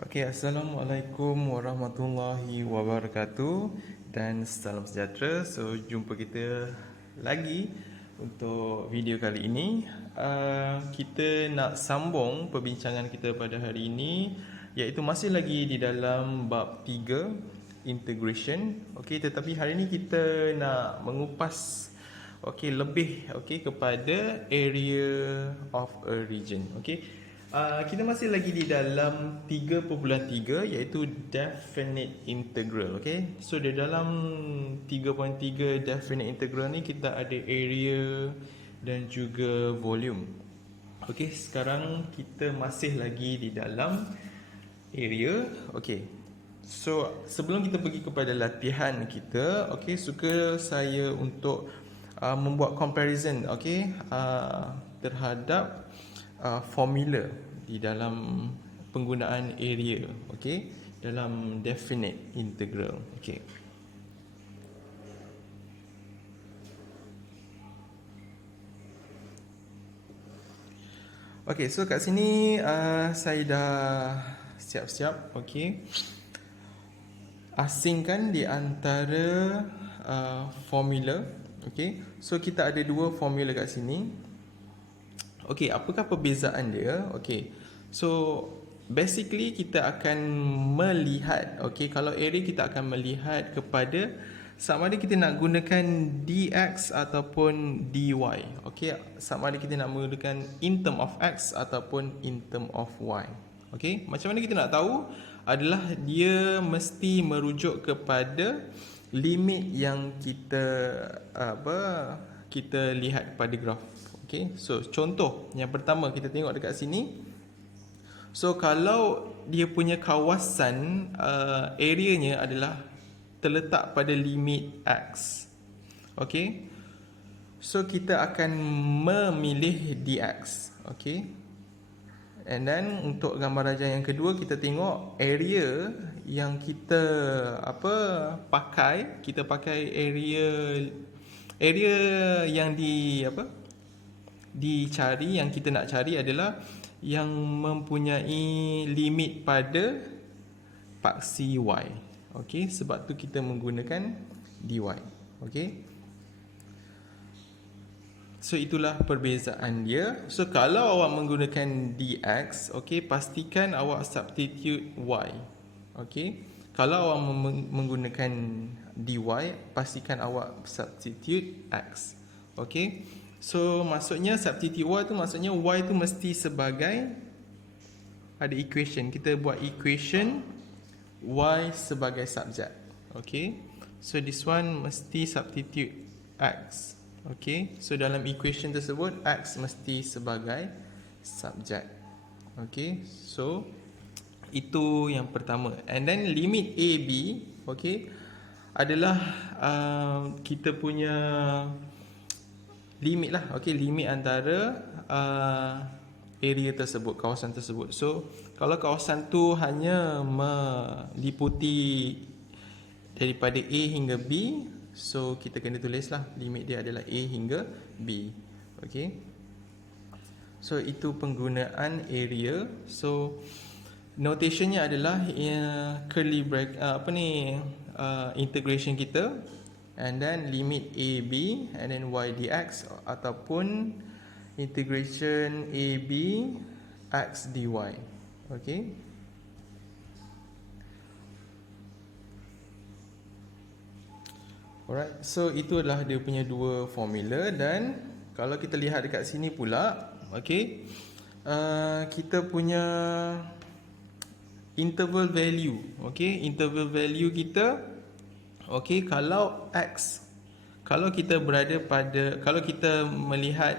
Okey, Assalamualaikum warahmatullahi wabarakatuh dan salam sejahtera. So, jumpa kita lagi untuk video kali ini. Kita nak sambung perbincangan kita pada hari ini, iaitu masih lagi di dalam bab 3, integration. Okey, tetapi hari ini kita nak mengupas lebih kepada area of a region. Okey. Kita masih lagi di dalam 3.3, iaitu definite integral. Okay? So di dalam 3.3 definite integral ni kita ada area dan juga volume. Okay, sekarang kita masih lagi di dalam area. Okay, so sebelum kita pergi kepada latihan kita, okay, suka saya untuk membuat comparison, okay, terhadap formula di dalam penggunaan area, okey, dalam definite integral. Okey. Okey, so kat sini saya dah siap-siap, okey. Asingkan di antara formula, okey. So kita ada dua formula kat sini. Okey, apakah perbezaan dia? Okey. So basically kita akan melihat, okey, kalau area kita akan melihat kepada sama ada kita nak gunakan dx ataupun dy. Okey, sama ada kita nak menggunakan in term of x ataupun in term of y. Okey, macam mana kita nak tahu? Adalah dia mesti merujuk kepada limit yang kita lihat pada graf. Okay, so contoh yang pertama kita tengok dekat sini. So kalau dia punya kawasan areanya adalah terletak pada limit x. Okay, so kita akan memilih dx. Okay, and then untuk gambar rajah yang kedua kita tengok area yang kita pakai. Kita pakai area yang dicari, yang kita nak cari adalah yang mempunyai limit pada paksi y. Okey, sebab tu kita menggunakan dy. Okey. So itulah perbezaan dia. So kalau awak menggunakan dx, okey, pastikan awak substitute y. Okey. Kalau awak menggunakan dy, pastikan awak substitute x. Okey. So maksudnya substitute y tu maksudnya y tu mesti sebagai ada equation. Kita buat equation y sebagai subjek. Okay. So this one mesti substitute x. Okay. So dalam equation tersebut x mesti sebagai subjek. Okay. So itu yang pertama. And then limit AB, okay, adalah kita punya limit lah, okey, limit antara area tersebut, kawasan tersebut. So kalau kawasan tu hanya meliputi daripada A hingga B, so kita kena tulislah limit dia adalah A hingga B. Okey. So itu penggunaan area. So notationnya adalah curly bracket, integration kita, and then limit AB and then y dx ataupun integration AB x dy. Okay. Alright, so itu adalah dia punya dua formula. Dan kalau kita lihat dekat sini pula, okay, kita punya interval value. Okay, interval value kita, okey, kalau x, kalau kita melihat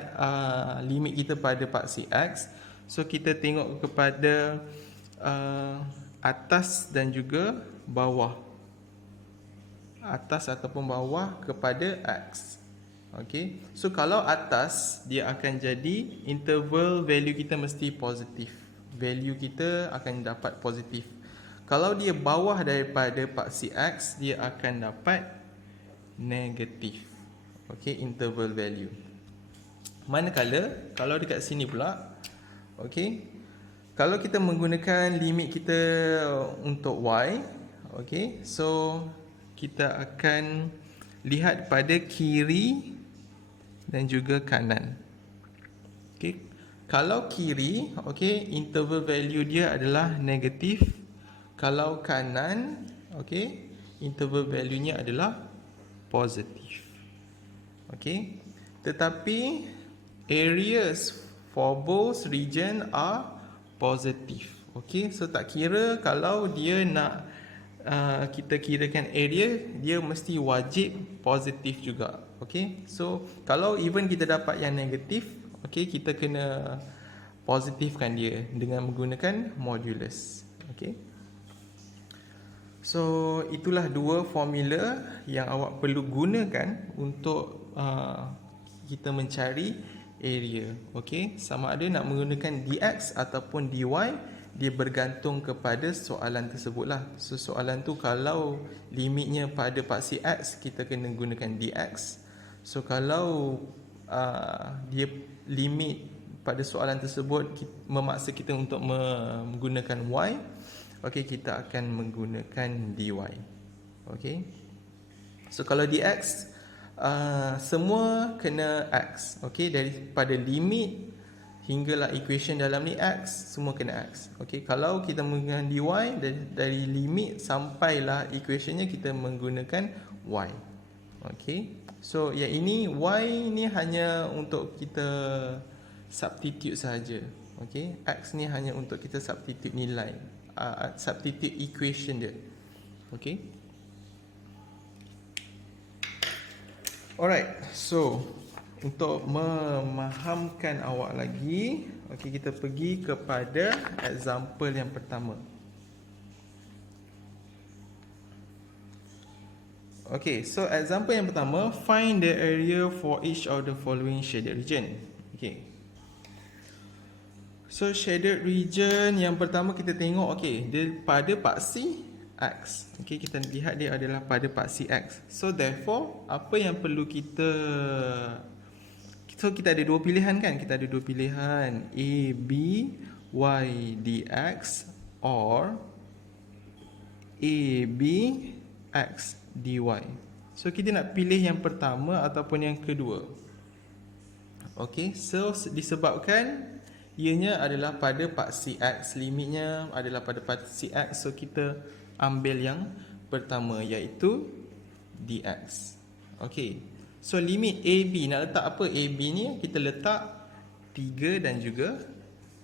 limit kita pada paksi x, so kita tengok kepada atas dan juga bawah. Atas ataupun bawah kepada x. Okey. So kalau atas, dia akan jadi interval value kita mesti positif. Value kita akan dapat positif. Kalau dia bawah daripada paksi x, dia akan dapat negatif. Okey, interval value. Manakala kalau dekat sini pula, okey, Kalau kita menggunakan limit kita untuk y, okay, so kita akan lihat pada kiri dan juga kanan. Okay. Kalau kiri, okay, interval value dia adalah negatif. Kalau kanan, okay, interval value-nya adalah positif. Okay. Tetapi areas for both region are positive. Okay, so tak kira kalau dia nak kita kirakan area, dia mesti wajib positif juga. Okay, so kalau even kita dapat yang negatif, okay, kita kena positifkan dia dengan menggunakan modulus. Okay, so itulah dua formula yang awak perlu gunakan untuk kita mencari area. Okay, sama ada nak menggunakan dx ataupun dy, dia bergantung kepada soalan tersebut lah. So soalan tu kalau limitnya pada paksi x, kita kena gunakan dx. So kalau dia limit pada soalan tersebut memaksa kita untuk menggunakan y, okay, kita akan menggunakan dy. Okay, so kalau dx semua kena x. Okay, daripada limit hinggalah equation dalam ni x, semua kena x. Okay, kalau kita menggunakan dy, dari limit sampailah equationnya kita menggunakan y. Okay, so yang ini y ni hanya untuk kita substitute saja. Okay, x ni hanya untuk kita substitute nilai, substitute equation dia. Okay, alright, so untuk memahamkan awak lagi, okay, kita pergi kepada example yang pertama. Okay, so example yang pertama, find the area for each of the following shaded region. Okay, so shaded region yang pertama kita tengok, okay, dia pada paksi x. Okay, kita lihat dia adalah pada paksi x. So therefore, apa yang perlu kita, so kita ada dua pilihan kan? Kita ada dua pilihan, a, b, y dx or a, b, x dy. So kita nak pilih yang pertama ataupun yang kedua. Okay, so disebabkan ianya adalah pada paksi x, limitnya adalah pada paksi x, so kita ambil yang pertama iaitu dx. Okay, so limit AB, nak letak apa AB ni? Kita letak 3 dan juga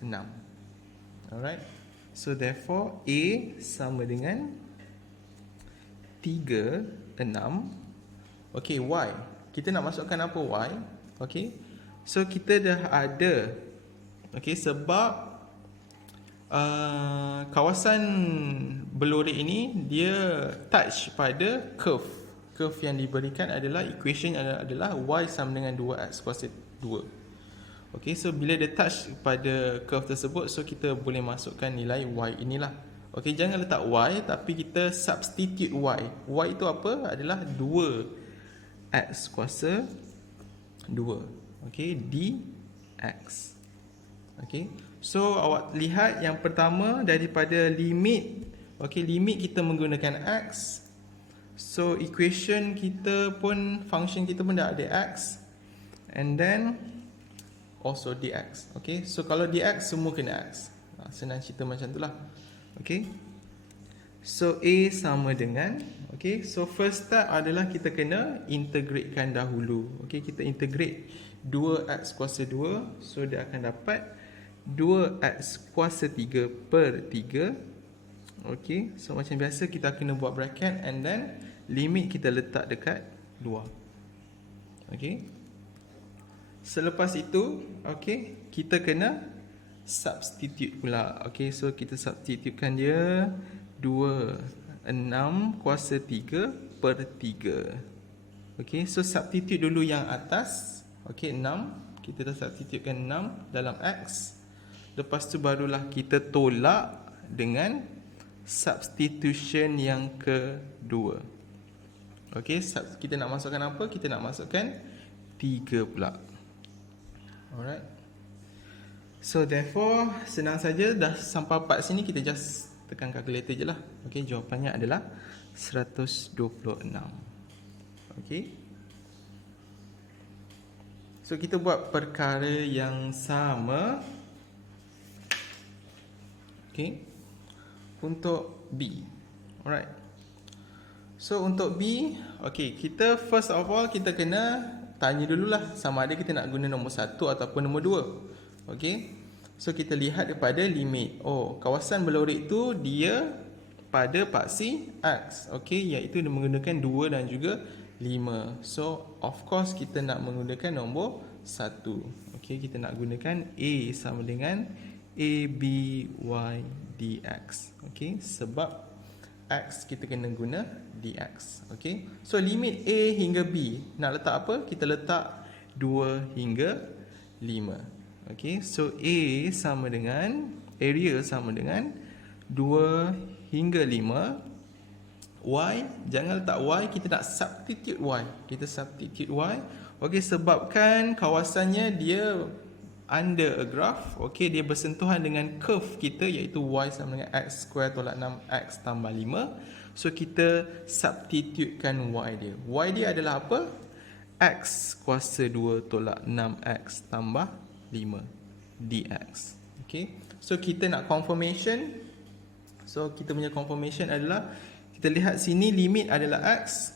6. Alright, so therefore A sama dengan 3, 6. Okay, Y, kita nak masukkan apa Y? Okay, so kita dah ada, okay, sebab kawasan belorik ini dia touch pada curve. Curve yang diberikan adalah, equation adalah y sama dengan 2x kuasa 2. Okay, so bila dia touch pada curve tersebut, so kita boleh masukkan nilai y inilah. Okay, jangan letak y, tapi kita substitute y. Y itu apa? Adalah 2x kuasa 2. Okay, dx. Okay, so awak lihat yang pertama daripada limit. Okay, limit kita menggunakan x. So equation kita pun, function kita pun dah ada x, and then also dx. Okay, so kalau dx semua kena x. Senang cerita macam tu lah. Okay, so A sama dengan, okay, so first step adalah kita kena integratekan dahulu. Okay, kita integrate 2x kuasa 2, so dia akan dapat 2x kuasa 3 per 3. Okay, so macam biasa kita kena buat bracket, and then limit kita letak dekat 2. Okay, selepas itu, okay, kita kena substitute pula. Okay, so kita substitutekan dia 2, 6 kuasa 3 per 3. Okay, so substitute dulu yang atas. Okay, 6, kita dah substitutekan 6 dalam x. Lepas tu barulah kita tolak dengan substitution yang kedua. Okay, kita nak masukkan apa? Kita nak masukkan 3 pula. Alright. So therefore, senang saja, dah sampai part sini kita just tekan calculator je lah. Okay, jawapannya adalah 126. Okay. So kita buat perkara yang sama. Okay, untuk B. Alright. So untuk B, okay, kita first of all kita kena tanya dululah sama ada kita nak guna nombor 1 ataupun nombor 2. Okay. So kita lihat daripada limit. Oh, kawasan berlorik tu dia pada paksi X. Okay, iaitu dia menggunakan 2 dan juga 5. So of course kita nak menggunakan nombor 1. Okay, kita nak gunakan A sama dengan ABY dx. Okay, sebab X kita kena guna dx. Okay, so limit A hingga B nak letak apa? Kita letak 2 hingga 5. Okay, so A sama dengan, area sama dengan 2 hingga 5. Y, jangan letak Y, kita nak substitute Y. Kita substitute Y. Okay, sebabkan kawasannya dia under a graph. Okay, dia bersentuhan dengan curve kita iaitu Y sama dengan X square tolak 6X tambah 5. So kita substitutekan Y dia. Y dia adalah apa? X kuasa 2 tolak 6X tambah 5 dx. Okay, so kita nak confirmation. So kita punya confirmation adalah, kita lihat sini limit adalah X,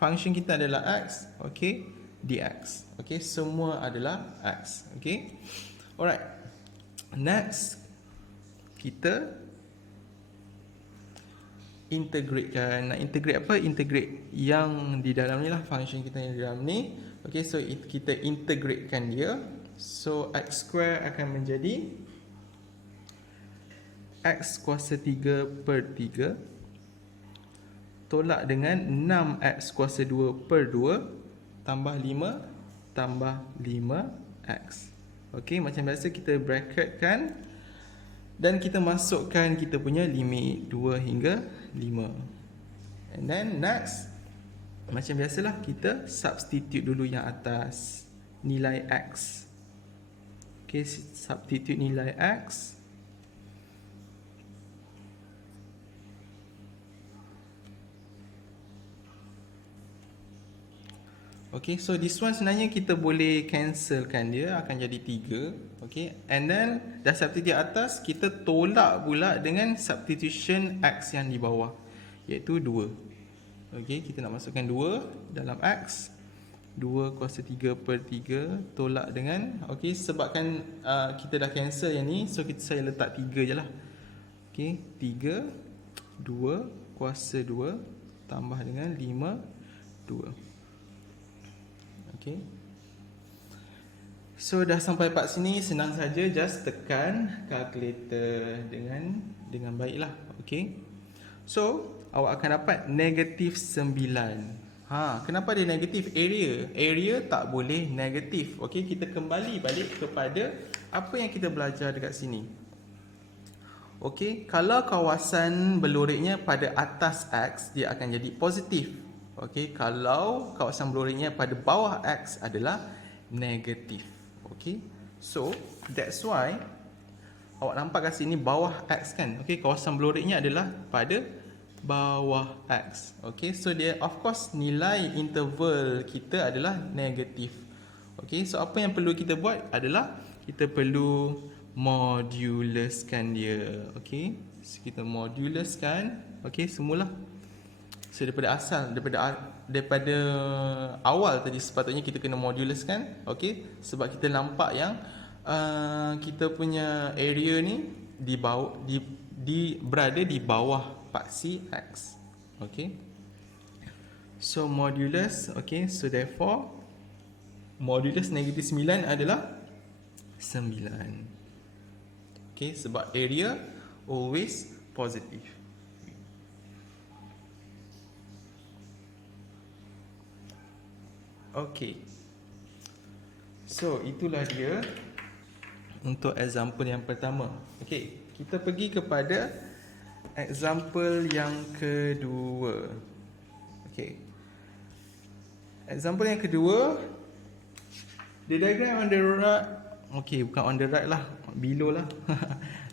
function kita adalah X. Okay, dx. Okay, semua adalah X. Okay, alright. Next, kita integratekan. Nak integrate apa? Integrate yang di dalam ni lah, function kita yang di dalam ni. Okay, so kita integratekan dia. So X square akan menjadi X kuasa 3 per 3 tolak dengan 6X kuasa 2 per 2 tambah 5 tambah 5X. Okay, macam biasa kita bracketkan dan kita masukkan kita punya limit 2 hingga 5. And then next, macam biasalah kita substitute dulu yang atas nilai X. Okay, substitute nilai X. Okay, so this one sebenarnya kita boleh cancelkan dia, akan jadi 3. Okay, and then dah substitute atas, kita tolak pula dengan substitution X yang di bawah, iaitu 2. Okay, kita nak masukkan 2 dalam X. 2 kuasa 3 per 3 tolak dengan, okay, sebabkan kita dah cancel yang ni, so saya letak 3 je lah. Okay, 3 2 kuasa 2 tambah dengan 5 2. Okay, so dah sampai part sini, senang saja, just tekan calculator dengan baiklah. Okay, so awak akan dapat negatif 9. Kenapa dia negatif? Area tak boleh negatif. Okey, kita kembali balik kepada apa yang kita belajar dekat sini. Okey, kalau kawasan berloriknya pada atas X, dia akan jadi positif. Okey, kalau kawasan berloriknya pada bawah X adalah negatif. Okey, so that's why awak nampak kat sini bawah X kan. Okey, kawasan berloriknya adalah pada bawah X. Okay, so dia of course nilai interval kita adalah negatif. Okay, so apa yang perlu kita buat adalah kita perlu moduluskan dia. Okay, so kita moduluskan. Okay, semula. So daripada asal, daripada awal tadi sepatutnya kita kena moduluskan. Okay, sebab kita nampak yang kita punya area ni di bawah, berada di bawah paksi X. Okay, so modulus. Okay, so therefore modulus negatif 9 adalah 9. Okay, sebab area always positive. Okay, so itulah dia untuk example yang pertama. Okay, kita pergi kepada example yang kedua. Okay, example yang kedua, the diagram on the right. Okay, bukan on the right lah, below lah.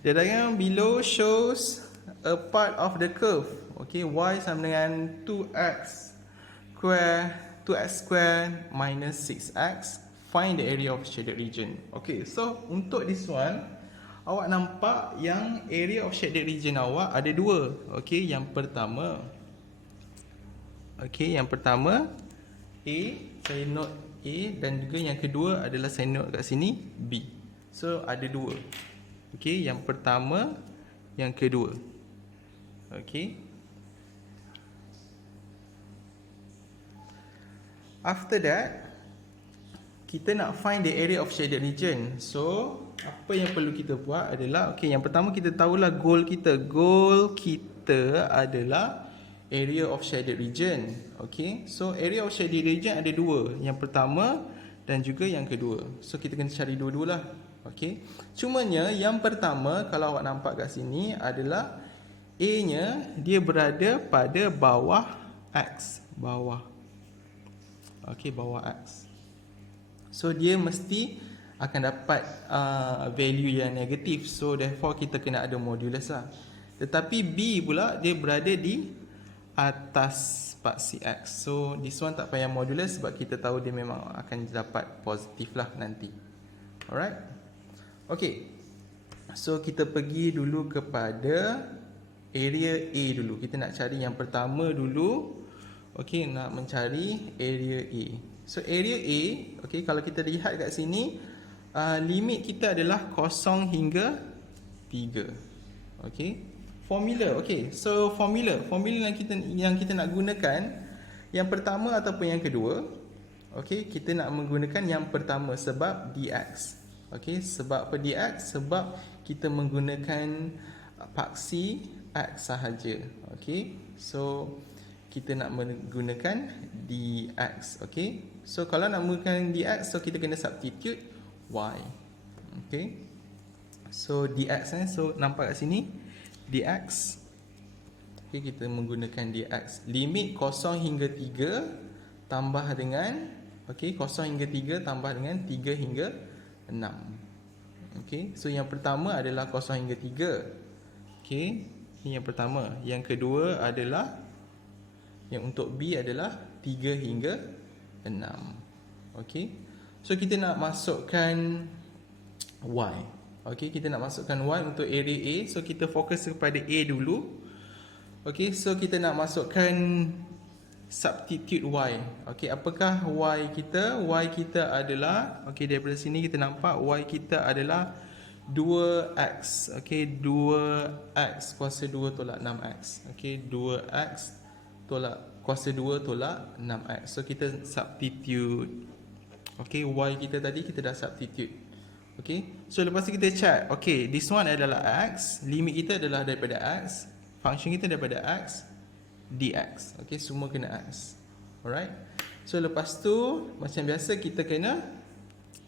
Diagram below shows a part of the curve. Okay, y sama dengan 2x square minus 6x. Find the area of shaded region. Okay, so untuk this one, awak nampak yang area of shaded region awak ada dua. Okay, yang pertama A, saya note A, dan juga yang kedua adalah saya note kat sini B. So ada dua. Okay, yang pertama, yang kedua. Okay. After that, kita nak find the area of shaded region. So apa yang perlu kita buat adalah, okay, yang pertama kita tahulah goal kita. Goal kita adalah area of shaded region. Okay, so area of shaded region ada dua, yang pertama dan juga yang kedua. So kita kena cari dua-dua lah. Okay, cumanya yang pertama, kalau awak nampak kat sini, adalah A nya dia berada pada bawah X. Bawah. Okay, bawah X. So dia mesti akan dapat value yang negatif. So therefore kita kena ada modulus lah. Tetapi B pula dia berada di atas paksi X. So this one tak payah modulus sebab kita tahu dia memang akan dapat positif lah nanti. Alright. Okay, so kita pergi dulu kepada area A dulu. Kita nak cari yang pertama dulu. Okay, nak mencari area A. So area A, okay, kalau kita lihat kat sini, limit kita adalah 0 hingga 3. Okay, formula. Okay, so formula yang kita nak gunakan, yang pertama ataupun yang kedua. Okay, kita nak menggunakan yang pertama sebab dx. Okay, sebab apa dx? Sebab kita menggunakan paksi x sahaja. Okay, so kita nak menggunakan dx. Okay, so kalau nak menggunakan dx, so kita kena substitute y. Okay, so dx so nampak kat sini dx. Okay, kita menggunakan dx. Limit 0 hingga 3 tambah dengan, okay, 0 hingga 3 tambah dengan 3 hingga 6. Okay, so yang pertama adalah 0 hingga 3. Okay, ini yang pertama. Yang kedua adalah, yang untuk B adalah 3 hingga 6. Okay, so kita nak masukkan Y. Okay, kita nak masukkan Y untuk area A. So kita fokus kepada A dulu. Okay, so kita nak masukkan substitute Y. Okay, apakah Y kita? Y kita adalah, okay, daripada sini kita nampak Y kita adalah 2x. Okay, 2x kuasa 2 tolak 6x. Okay, 2x tolak kuasa 2 tolak 6x. So kita substitute. Okay, Y kita tadi kita dah substitute. Okay, so lepas tu kita check. Okay, this one adalah x. Limit kita adalah daripada x. Function kita daripada x dx. Okay, semua kena x. Alright. So lepas tu macam biasa kita kena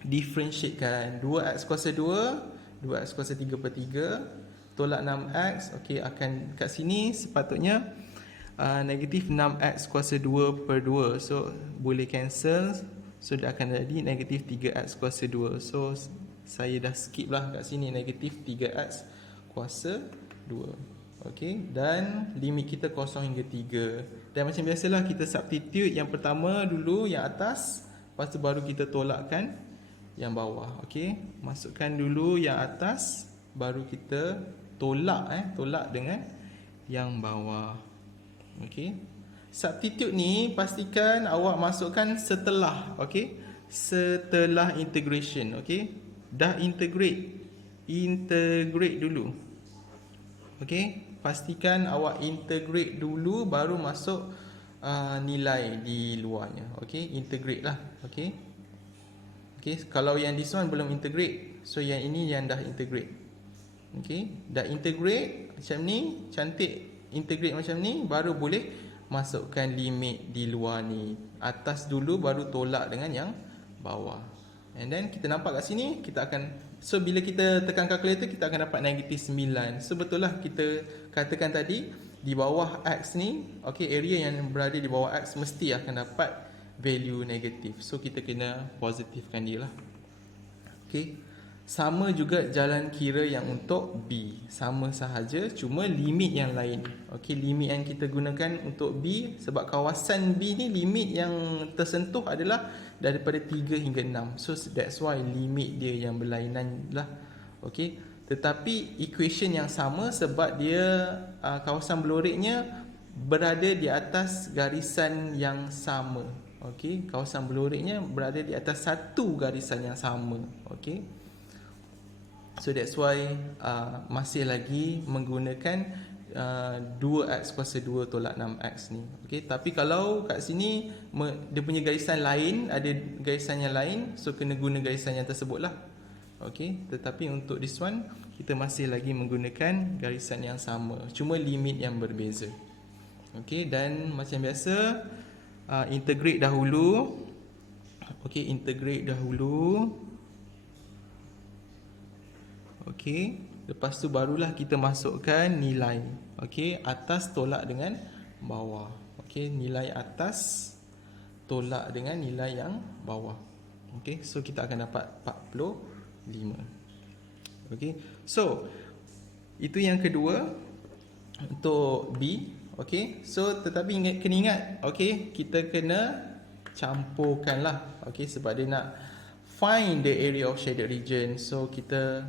differentiatekan. 2x kuasa 2, 2x kuasa 3/3 tolak 6x. Okay, akan kat sini sepatutnya negatif 6x kuasa 2/2. So boleh cancel. So dia akan jadi negatif 3x kuasa 2. So saya dah skip lah kat sini, negatif 3x kuasa 2. Okay, dan limit kita 0 hingga 3. Dan macam biasalah kita substitute yang pertama dulu, yang atas. Lepas tu baru kita tolakkan yang bawah. Okay, masukkan dulu yang atas, baru kita tolak dengan yang bawah. Okay, substitute ni pastikan awak masukkan setelah. Okay, setelah integration. Okay, dah integrate dulu. Okay, pastikan awak integrate dulu baru masuk nilai di luarnya. Okay, integrate lah. Okay, okay, kalau yang this one belum integrate, so yang ini yang dah integrate. Okay, dah integrate macam ni, cantik. Integrate macam ni, baru boleh masukkan limit di luar ni. Atas dulu baru tolak dengan yang bawah. And then kita nampak kat sini, kita akan, so bila kita tekan kalkulator, kita akan dapat negatif 9. So betul lah kita katakan tadi, di bawah X ni, okay, area yang berada di bawah X mesti akan dapat value negatif. So kita kena positifkan dia lah. Okay, Sama juga jalan kira yang untuk B. Sama sahaja, cuma limit yang lain. Okey, limit yang kita gunakan untuk B, sebab kawasan B ni limit yang tersentuh adalah daripada 3 hingga 6. So that's why limit dia yang berlainan lah. Okey, tetapi equation yang sama sebab dia kawasan beloreknya berada di atas garisan yang sama. Okey, kawasan beloreknya berada di atas satu garisan yang sama. Okey. So that's why masih lagi menggunakan 2x kuasa 2 tolak 6x ni. Okay, tapi kalau kat sini dia punya garisan lain, ada garisan yang lain, so kena guna garisan yang tersebut lah. Okay, tetapi untuk this one kita masih lagi menggunakan garisan yang sama, cuma limit yang berbeza. Okay, dan macam biasa integrate dahulu. Okay, integrate dahulu. Okey, lepas tu barulah kita masukkan nilai. Okey, atas tolak dengan bawah. Okey, nilai atas tolak dengan nilai yang bawah. Okey, so kita akan dapat 45. Okey, so itu yang kedua untuk B. Okey, so tetapi kena ingat, okey, kita kena campurkanlah. Okey, sebab dia nak find the area of shaded region. So kita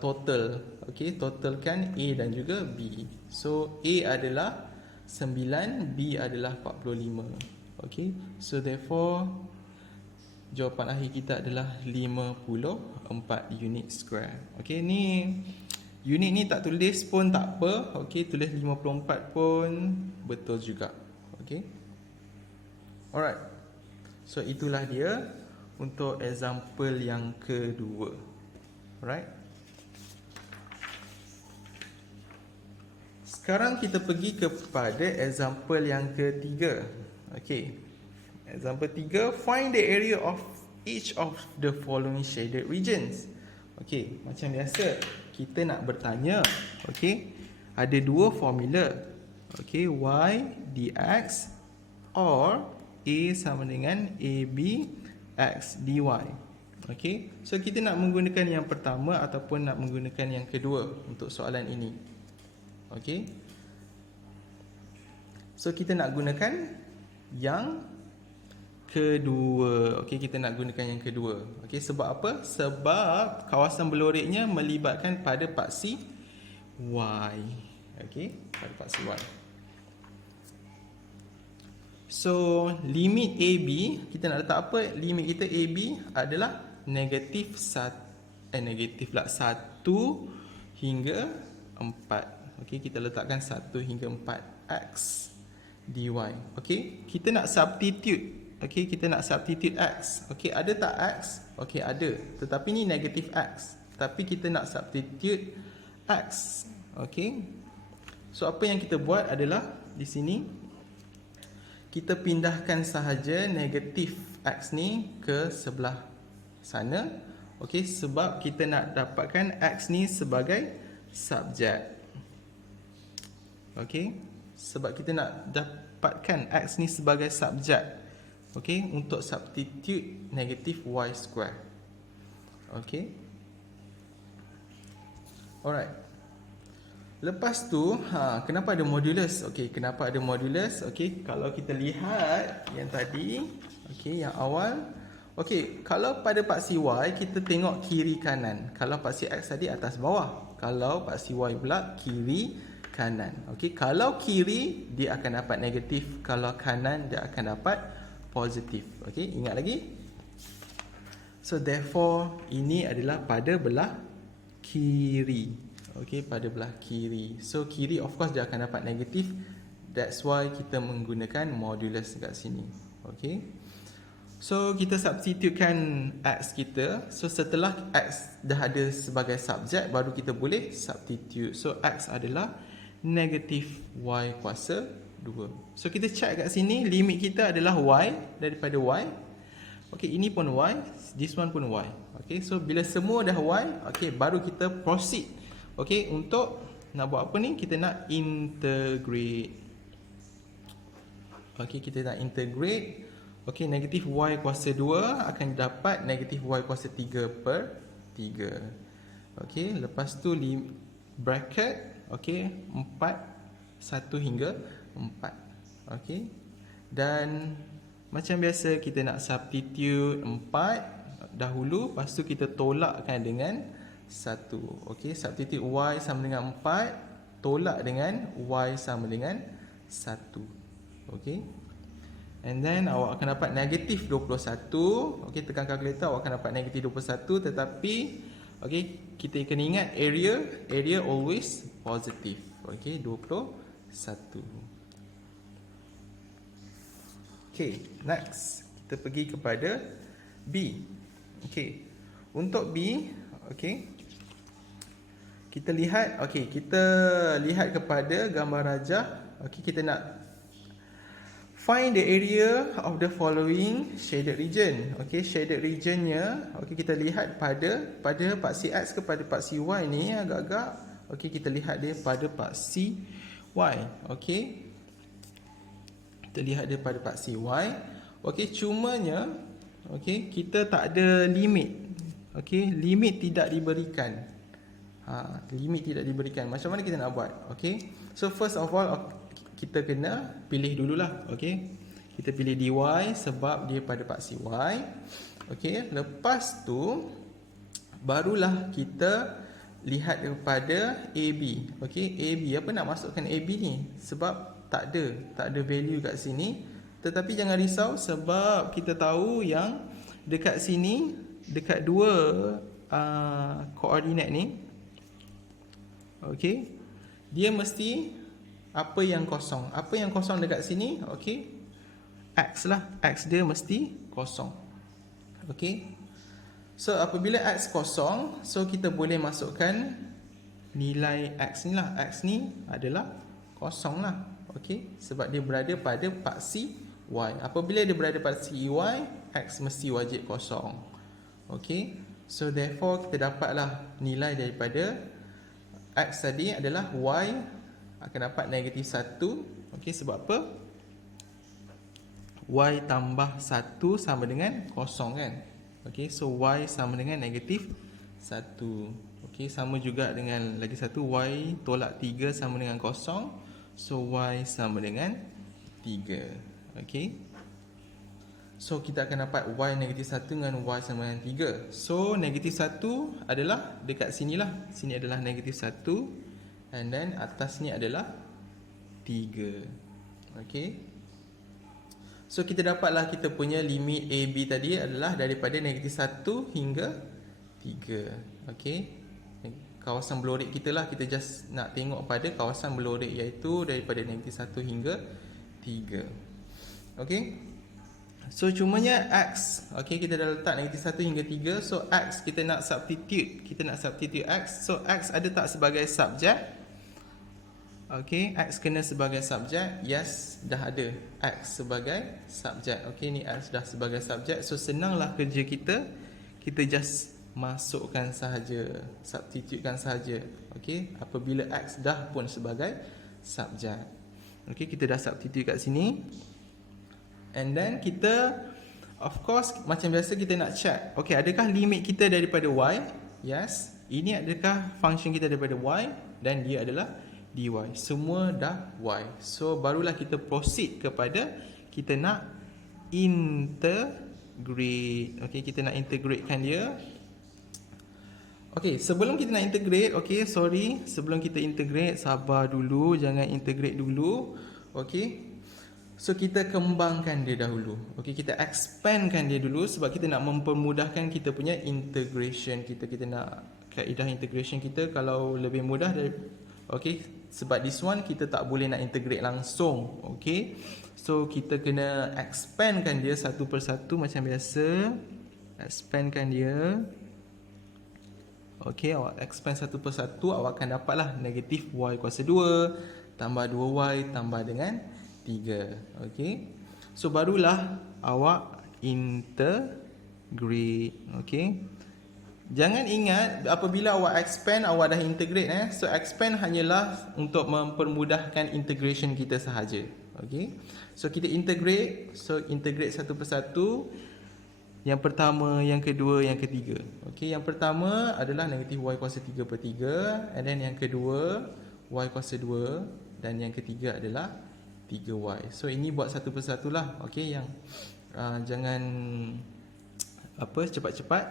total, okey, totalkan A dan juga B. So A adalah 9, B adalah 45. Okey, so therefore jawapan akhir kita adalah 54 unit square. Okey, ni unit ni tak tulis pun tak apa. Okey, tulis 54 pun betul juga. Okey, alright, so itulah dia untuk example yang kedua. Alright, sekarang kita pergi kepada example yang ketiga. Okey, example 3, find the area of each of the following shaded regions. Okey, macam biasa kita nak bertanya. Okey, ada dua formula. Okey, y dx or a sama dengan ab x dy. Okey, so kita nak menggunakan yang pertama ataupun nak menggunakan yang kedua untuk soalan ini. Okey, so kita nak gunakan yang kedua. Okey, kita nak gunakan yang kedua. Okey, sebab apa? Sebab kawasan beloreknya melibatkan pada paksi Y. Okey, pada paksi Y. So limit AB, kita nak letak apa? Limit kita AB adalah negatif 1 hingga 4. Okey, kita letakkan 1 hingga 4 x dy. Okey, kita nak substitute. Okey, kita nak substitute x. Okey, ada tak x? Okey, ada. Tetapi ni negatif x. Tapi kita nak substitute x. Okey, so apa yang kita buat adalah di sini kita pindahkan sahaja negatif x ni ke sebelah sana. Okey, sebab kita nak dapatkan x ni sebagai subjek. Okey, sebab kita nak dapatkan x ni sebagai subjek. Okey, untuk substitute negatif y square. Okey, alright. Lepas tu, kenapa ada modulus? Okey, kenapa ada modulus? Okey, kalau kita lihat yang tadi, okey, yang awal. Okey, kalau pada paksi y kita tengok kiri kanan. Kalau paksi x tadi atas bawah. Kalau paksi y pula kiri kanan. Okey, kalau kiri dia akan dapat negatif, kalau kanan dia akan dapat positif. Okey, ingat lagi? So therefore ini adalah pada belah kiri. Okey, pada belah kiri. So kiri of course dia akan dapat negatif. That's why kita menggunakan modulus dekat sini. Okey. So kita substitutekan x kita. So setelah x dah ada sebagai subjek, baru kita boleh substitute. So x adalah negatif y kuasa 2. So kita check kat sini, limit kita adalah y, daripada y. Okey, ini pun y, this one pun y. Okey, so bila semua dah y, okey, baru kita proceed. Okey, untuk nak buat apa ni? Kita nak integrate. Okey, kita nak integrate. Okey, negatif y kuasa 2 akan dapat negatif y kuasa 3 per 3. Okey, lepas tu bracket, okey, 4, 1 hingga 4. Okey. Dan macam biasa kita nak substitute 4 dahulu, lepas tu kita tolakkan dengan 1. Okey, substitute y sama dengan 4, tolak dengan y sama dengan 1. Okey. And then awak akan dapat negatif 21. Okey, tekan kalkulator, awak akan dapat negatif 21. Tetapi okey, kita kena ingat area always positive. Okey, 21. Okey, next kita pergi kepada B. Okey, untuk B, okey, kita lihat kepada gambar rajah. Okey, kita nak find the area of the following shaded region. Okey, shaded regionnya, okey, kita lihat pada paksi X kepada paksi Y ni agak-agak. Okey, kita lihat dia pada paksi Y. Okey, kita lihat dia pada paksi Y. Okey, cumanya okey, kita tak ada limit. Okey, limit tidak diberikan. Limit tidak diberikan. Macam mana kita nak buat? Okey, so first of all kita kena pilih dululah. Okey, kita pilih dy sebab dia pada paksi Y. Okey, lepas tu barulah kita lihat kepada AB. Okey, AB, apa nak masukkan AB ni? Sebab tak ada value kat sini. Tetapi jangan risau sebab kita tahu yang dekat sini, dekat dua koordinat ni, okey, dia mesti apa yang kosong. Apa yang kosong dekat sini? Okey, X lah. X dia mesti kosong. Okey, so apabila X kosong, so kita boleh masukkan nilai X ni lah. X ni adalah kosong lah. Okey, sebab dia berada pada paksi Y. Apabila dia berada pada paksi Y, X mesti wajib kosong. Okey, so therefore kita dapatlah nilai daripada X tadi adalah Y akan dapat negatif 1. Okey, sebab apa? Y tambah 1 sama dengan kosong kan? Okey, so Y sama dengan negatif 1. Okey, sama juga dengan lagi satu, Y tolak 3 sama dengan kosong. So Y sama dengan 3. Okey, so kita akan dapat Y negatif 1 dengan Y sama dengan 3. So negatif 1 adalah dekat sinilah. Sini adalah negatif 1. And then atas ni adalah 3. Okey, so kita dapatlah kita punya limit AB tadi adalah daripada negatif 1 hingga 3. Okey, kawasan belorik kita lah. Kita just nak tengok pada kawasan belorik, iaitu daripada negatif 1 hingga 3. Okey, so cumanya X, okey, kita dah letak negatif 1 hingga 3. So X kita nak substitute. X. So X ada tak sebagai subjek? Okey, X kena sebagai subjek. Yes, dah ada X sebagai subjek. Okey, ni X dah sebagai subjek. So senanglah kerja kita. Kita just masukkan sahaja, substitutekan sahaja. Okey, apabila X dah pun sebagai subjek. Okey, kita dah substitute kat sini. And then kita, of course, macam biasa kita nak check. Okey, adakah limit kita daripada Y? Yes. Ini adakah function kita daripada Y? Dan dia adalah dy. Semua dah Y. So barulah kita proceed kepada kita nak integrate. Okey, kita nak integratekan dia. Okey, sebelum kita nak integrate, okey, sorry, sebelum kita integrate, sabar dulu, jangan integrate dulu. Okey, so kita kembangkan dia dahulu. Okey, kita expandkan dia dulu sebab kita nak mempermudahkan kita punya integration kita. Kita nak kaedah integration kita kalau lebih mudah dari, okey, sebab this one kita tak boleh nak integrate langsung. Okey, so kita kena expandkan dia satu persatu macam biasa. Expandkan dia. Okey, awak expand satu persatu, awak akan dapatlah negatif Y kuasa 2 tambah 2Y tambah dengan 3. Okey, so barulah awak integrate. Okey, jangan ingat apabila awak expand, awak dah integrate. So expand hanyalah untuk mempermudahkan integration kita sahaja. Okey, so kita integrate. So integrate satu persatu. Yang pertama, yang kedua, yang ketiga. Okey, yang pertama adalah negatif y kuasa 3/3, and then yang kedua y kuasa 2, dan yang ketiga adalah 3y. So ini buat satu persatu lah. Okey, yang jangan cepat-cepat.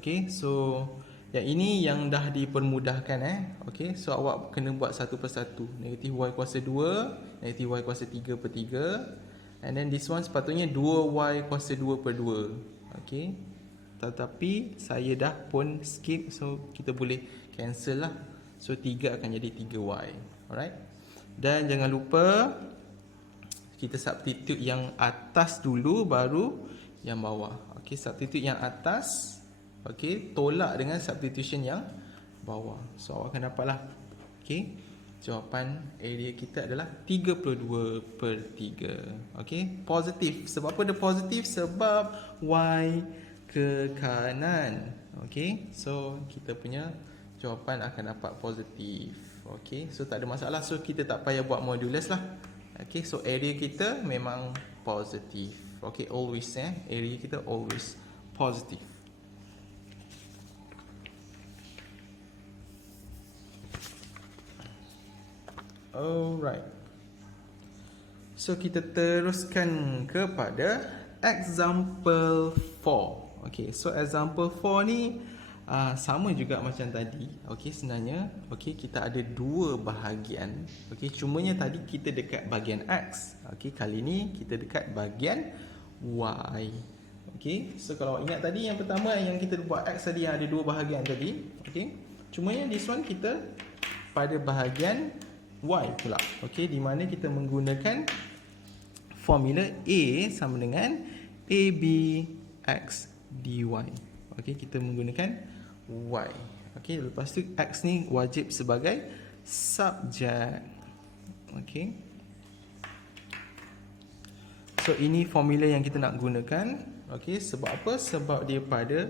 Okey, so yang ini yang dah dipermudahkan Okey, so awak kena buat satu persatu. Negatif y kuasa 2, negatif y kuasa 3/3, and then this one sepatutnya 2y kuasa 2/2. Okey, tetapi saya dah pun skip, so kita boleh cancel lah. So 3 akan jadi 3y. Alright, dan jangan lupa kita substitute yang atas dulu baru yang bawah. Okey, substitute yang atas, okey, tolak dengan substitution yang bawah. So awak akan dapatlah. Okey, jawapan area kita adalah 32/3. Okey, positif. Sebab apa dia positif? Sebab y ke kanan. Okey, so kita punya jawapan akan dapat positif. Okey, so tak ada masalah. So kita tak payah buat modulus lah. Okey, so area kita memang positif. Okey, always area kita always positif. Alright. So kita teruskan kepada example 4. Okay, so example 4 ni sama juga macam tadi. Okay, sebenarnya kita ada dua bahagian. Okay, cumanya tadi kita dekat bahagian X. Okay, kali ni kita dekat bahagian Y. Okay, so kalau ingat tadi yang pertama yang kita buat X tadi yang ada dua bahagian tadi. Okay, cumanya this one kita pada bahagian Y pula. Okey, di mana kita menggunakan formula A sama dengan AB X dy. Okey, kita menggunakan Y. Okey, lepas tu X ni wajib sebagai subjek. Okey. So ini formula yang kita nak gunakan. Okey, sebab apa? Sebab dia pada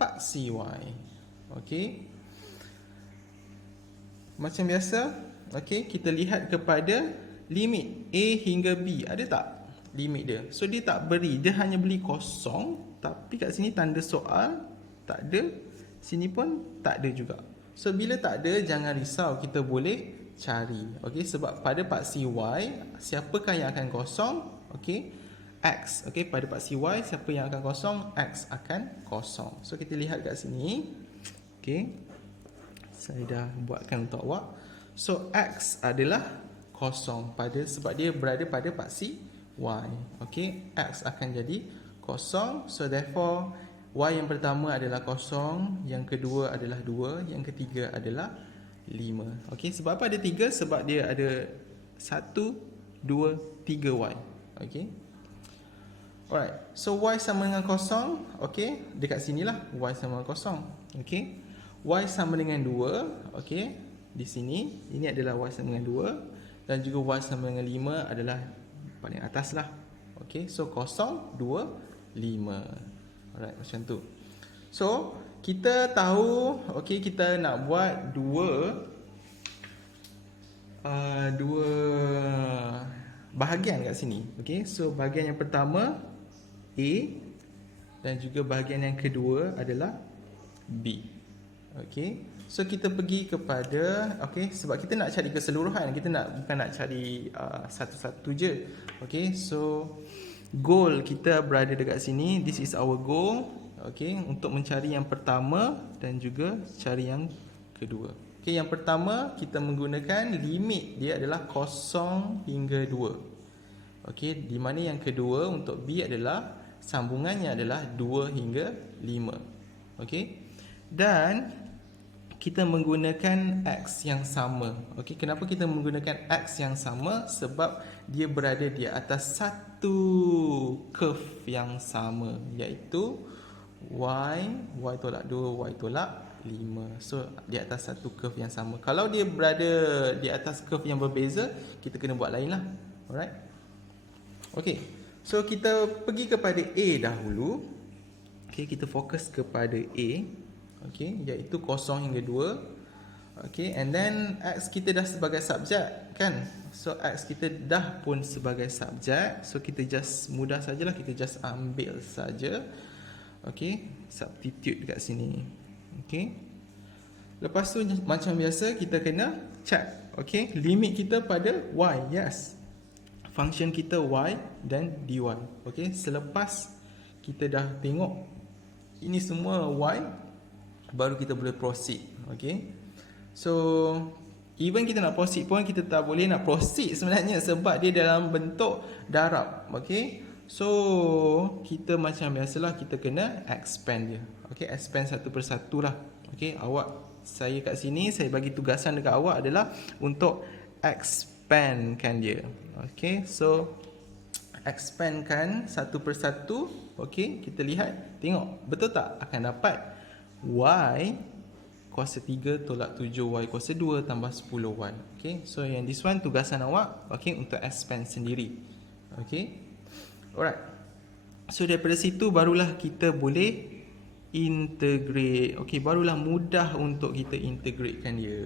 paksi Y. Okey. Macam biasa, okey, kita lihat kepada limit A hingga B. Ada tak limit dia? So dia tak beri, dia hanya beri kosong. Tapi kat sini tanda soal tak ada, sini pun tak ada juga. So bila tak ada, jangan risau, kita boleh cari. Okey, sebab pada paksi Y, siapakah yang akan kosong? Okey, X. Okey, pada paksi Y, siapa yang akan kosong? X akan kosong. So kita lihat kat sini. Okey, saya dah buatkan untuk awak. So X adalah kosong sebab dia berada pada paksi Y. Okey, X akan jadi kosong. So therefore Y yang pertama adalah kosong, yang kedua adalah 2, yang ketiga adalah 5. Okey, sebab apa ada 3? Sebab dia ada 1, 2, 3Y. Okey. Alright, so Y sama dengan kosong. Okey, dekat sinilah Y sama dengan kosong. Okey, Y sama dengan 2. Okey, di sini ini adalah Y sama dengan 2, dan juga Y sama dengan 5 adalah paling atas lah. Okey, so 0, 2, 5. Alright, macam tu. So kita tahu, okey, kita nak buat dua bahagian kat sini. Okey, so bahagian yang pertama A, dan juga bahagian yang kedua adalah B. Okey, so kita pergi kepada, okey, sebab kita nak cari keseluruhan, kita bukan nak cari satu-satu je. Okey, so goal kita berada dekat sini. This is our goal. Okey, untuk mencari yang pertama dan juga cari yang kedua. Okey, yang pertama kita menggunakan limit dia adalah 0 hingga 2. Okey, di mana yang kedua untuk B adalah sambungannya adalah 2 hingga 5. Okey, dan kita menggunakan X yang sama. Okey, kenapa kita menggunakan X yang sama? Sebab dia berada di atas satu curve yang sama, iaitu Y tolak 2, Y tolak 5. So di atas satu curve yang sama. Kalau dia berada di atas curve yang berbeza, kita kena buat lain lah. Alright. Okey, so kita pergi kepada A dahulu. Okey, kita fokus kepada A. Okey, iaitu 0 hingga 2. Okey, and then X kita dah sebagai subjek kan. So X kita dah pun sebagai subjek. So kita just mudah sajalah, kita just ambil saja. Okey, substitute dekat sini. Okey. Lepas tu macam biasa kita kena check. Okey, limit kita pada y. Yes. Function kita y dan dy. Okey, selepas kita dah tengok ini semua y, baru kita boleh proceed. Okey. So even kita nak proceed pun kita tak boleh nak proceed sebenarnya sebab dia dalam bentuk darab. Okey. So kita macam biasalah kita kena expand dia. Okey, expand satu persatu lah. Okey, saya kat sini saya bagi tugasan dekat awak adalah untuk expandkan dia. Okey, so expandkan satu persatu. Okey, kita lihat, tengok betul tak akan dapat y kuasa 3 tolak 7y kuasa 2 tambah 10y. Okey, so yang this one tugasan awak, okey, untuk expand sendiri. Okey. Alright. So daripada situ barulah kita boleh integrate. Okey, barulah mudah untuk kita integratekan dia.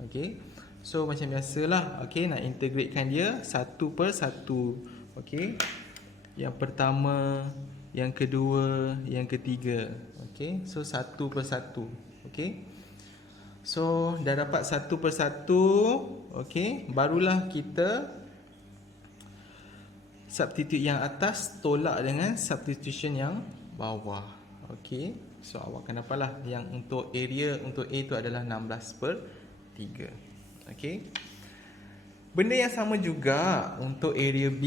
Okey. So macam biasalah, okey, nak integratekan dia satu per satu. Okey. Yang pertama, yang kedua, yang ketiga. Okey. So satu per satu. Okey. So dah dapat satu per satu. Okey, barulah kita substitute yang atas tolak dengan substitution yang bawah. Okey. So awak akan dapatlah yang untuk area untuk A tu adalah 16 per 3. Okey. Benda yang sama juga untuk area B.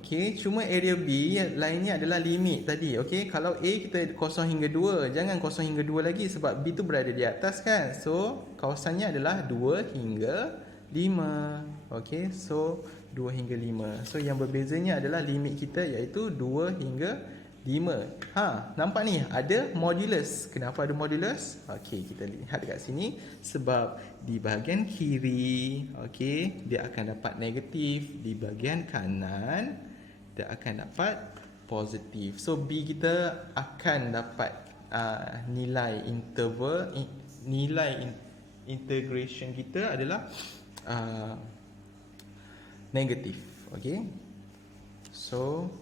Okey. Cuma area B lainnya adalah limit tadi. Okey. Kalau A kita kosong hingga 2, jangan kosong hingga 2 lagi sebab B tu berada di atas kan. So kawasannya adalah 2 hingga 5. Okey. So 2 hingga 5. So yang berbezanya adalah limit kita iaitu 2 hingga 5. Nampak ni ada modulus. Kenapa ada modulus? Okey, kita lihat dekat sini sebab di bahagian kiri, okey, dia akan dapat negatif, di bahagian kanan dia akan dapat positif. So B kita akan dapat nilai interval, nilai integration kita adalah negatif. Okey. So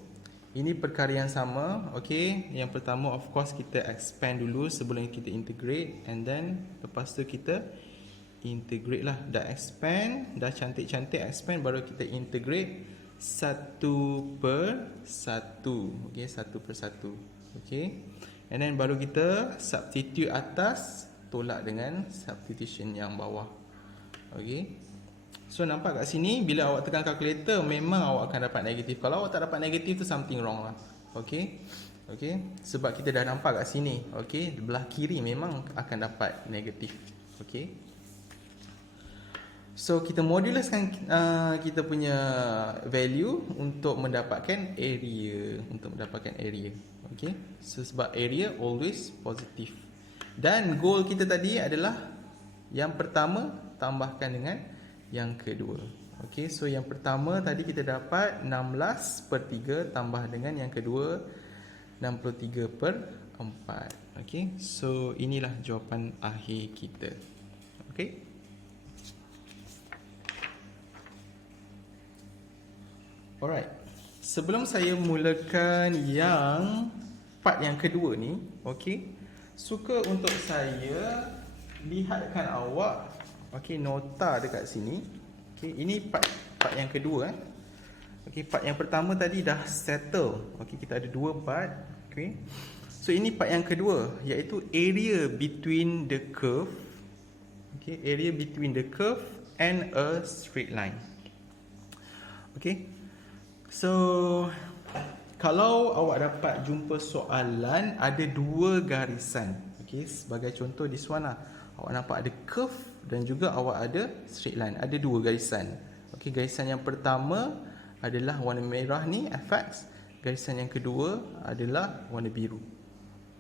ini perkara yang sama. Okey, yang pertama of course kita expand dulu sebelum kita integrate, and then lepas tu kita integrate lah. Dah expand, dah cantik-cantik expand, baru kita integrate satu per satu. Okey, satu per satu. Okey. And then baru kita substitute atas tolak dengan substitution yang bawah. Okey. So nampak kat sini bila awak tekan kalkulator memang awak akan dapat negatif. Kalau awak tak dapat negatif tu something wrong lah. Okey. Okey. Sebab kita dah nampak kat sini. Okey, belah kiri memang akan dapat negatif. Okey. So kita moduluskan kita punya value untuk mendapatkan area, Okey. So sebab area always positif. Dan goal kita tadi adalah yang pertama tambahkan dengan yang kedua. Okey, so yang pertama tadi kita dapat 16 per 3 tambah dengan yang kedua 63 per 4. Okey, so inilah jawapan akhir kita. Okey. Alright. Sebelum saya mulakan yang part yang kedua ni, okey, suka untuk saya lihatkan awak, okey, nota dekat sini. Okey, ini part yang kedua. Okey, part yang pertama tadi dah settle. Okey, kita ada dua part. Okey. So ini part yang kedua iaitu area between the curve. Okey, area between the curve and a straight line. Okey. So kalau awak dapat jumpa soalan ada dua garisan. Okey, sebagai contoh this one lah. Awak nampak ada curve dan juga awak ada straight line. Ada dua garisan. Okey, garisan yang pertama adalah warna merah ni fx. Garisan yang kedua adalah warna biru.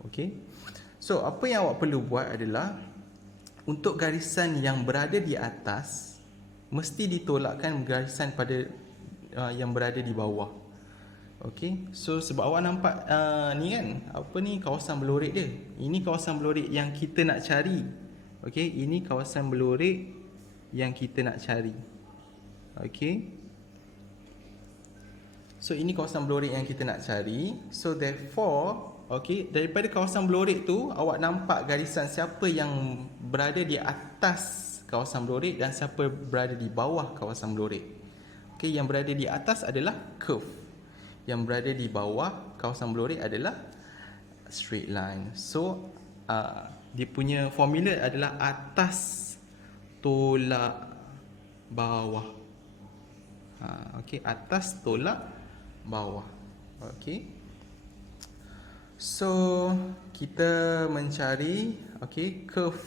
Okey. So apa yang awak perlu buat adalah untuk garisan yang berada di atas mesti ditolakkan garisan pada yang berada di bawah. Okey. So sebab awak nampak ni kan, apa ni kawasan belorik dia. Ini kawasan belorik yang kita nak cari. Okey, ini kawasan belorik yang kita nak cari. Okey. So ini kawasan belorik yang kita nak cari. So therefore, Okey, daripada kawasan Blorek tu awak nampak garisan siapa yang berada di atas kawasan Blorek dan siapa berada di bawah kawasan Blorek. Okey, yang berada di atas adalah curve. Yang berada di bawah kawasan Blorek adalah straight line. So dia punya formula adalah atas tolak bawah. Okey, atas tolak bawah. Okey. So kita mencari curve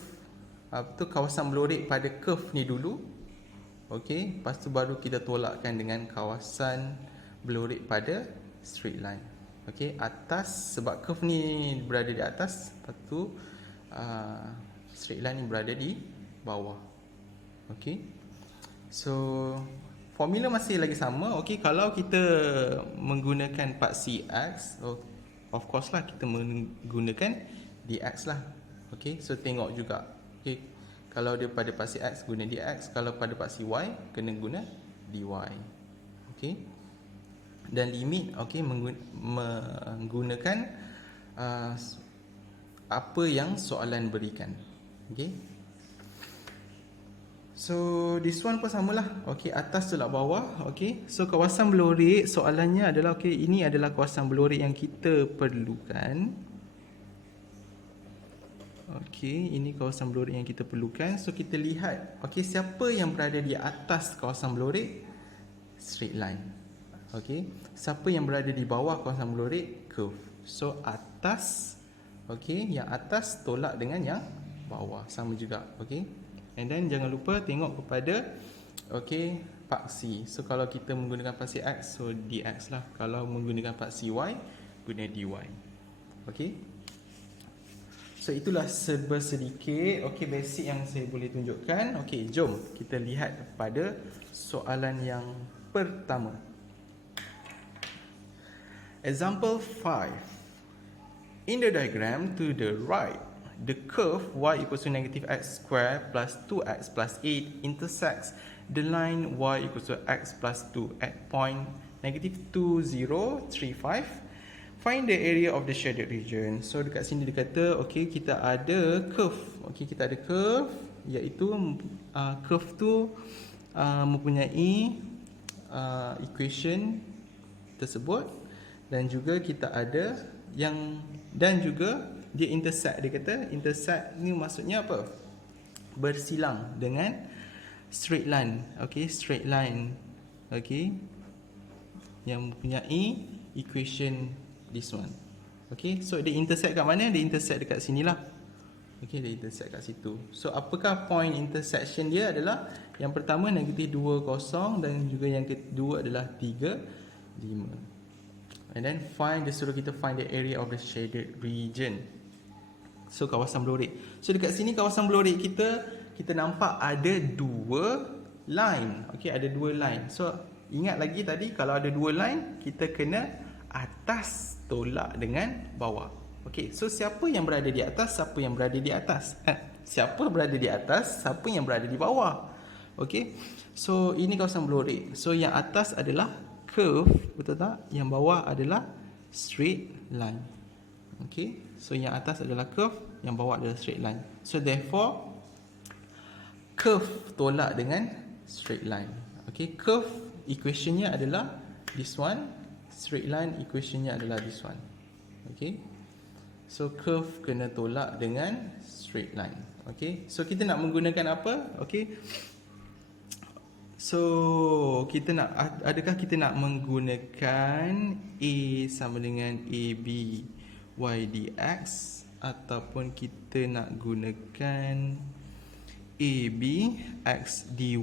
kawasan Blorek pada curve ni dulu. Okey, lepas tu baru kita tolakkan dengan kawasan Blorek pada straight line. Okey, atas sebab curve ni berada di atas, lepas tu straight line ni berada di bawah. Okey. So formula masih lagi sama. Okey, kalau kita menggunakan paksi X, of course lah kita menggunakan dx lah. Okey, so tengok juga. Okey, kalau dia pada paksi X guna dx, kalau pada paksi Y kena guna dy. Okey. Dan limit menggunakan apa yang soalan berikan. Okey. So this one pun samalah. Okey, atas tolak bawah. Okey. So kawasan Blorek soalannya adalah ini adalah kawasan Blorek yang kita perlukan. Okey, ini kawasan Blorek yang kita perlukan. So kita lihat siapa yang berada di atas kawasan Blorek? Straight line. Okey. Siapa yang berada di bawah kawasan Blorek? Curve. So atas, yang atas tolak dengan yang bawah, sama juga. Okey. And then jangan lupa tengok kepada paksi. So kalau kita menggunakan paksi X, so dx lah. Kalau menggunakan paksi Y, guna dy. Okey. So itulah serba sedikit basic yang saya boleh tunjukkan. Okey, jom kita lihat pada soalan yang pertama. Example 5. In the diagram to the right, the curve y equals to negative x square plus 2x plus 8 intersects the line y equals to x plus 2 at point negative 2, 0, 3, 5. Find the area of the shaded region. So dekat sini dia kata kita ada curve. Kita ada curve, iaitu curve tu mempunyai equation tersebut, dan juga kita ada dan juga dia intersect. Dia kata intersect ni maksudnya apa? Bersilang dengan straight line. Straight line. Yang mempunyai equation this one. So dia intersect kat mana? Dia intersect dekat sinilah. Dia intersect kat situ. So apakah point intersection dia adalah yang pertama negatif 2, 0, dan juga yang kedua adalah 3, 5. And then dia suruh kita find the area of the shaded region. So kawasan Blorek. So dekat sini kawasan Blorek kita nampak ada dua line. Ada dua line. So ingat lagi tadi, kalau ada dua line, kita kena atas tolak dengan bawah. So siapa yang berada di atas, siapa yang berada di atas? Siapa berada di atas, siapa yang berada di bawah? So ini kawasan Blorek. So yang atas adalah curve, betul tak? Yang bawah adalah straight line. So yang atas adalah curve, yang bawah adalah straight line. So therefore curve tolak dengan straight line. Curve equationnya adalah this one, straight line equationnya adalah this one. So curve kena tolak dengan straight line. So kita nak menggunakan apa? So adakah kita nak menggunakan A sama dengan AB y dx, ataupun kita nak gunakan AB x dy?